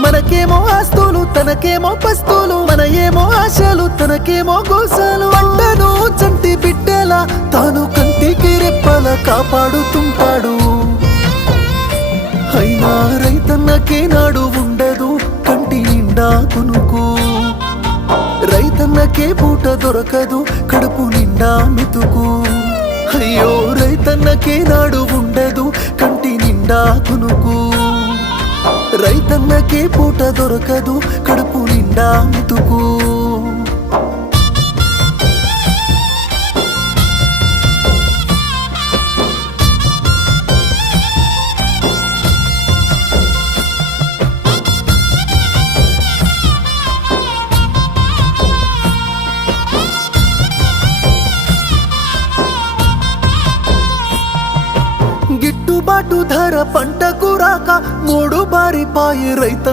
మనకేమో ఆస్తులు తనకేమో పస్తులు, మన ఏమో ఆశలు తనకేమో గోసాలు. పంటను చంటి బిడ్డలా తాను కంటికి రెప్పల కాపాడుతుంటాడు. అయినా రైతన్నకే నాడు ఉండదు కంటి నిండా కునుకు. రైతన్నకే పూట దొరకదు కడుపు నిండా మెతుకు. అయ్యో రైతన్నకే నాడు ఉండదు కంటి నిండా కునుకు. రైతన్నకే పూట దొరకదు కడుపు నిండా మెతుకు. గిట్టుబాటు ధర పంటకు రాక మూడు బారిపాయే రైతన్న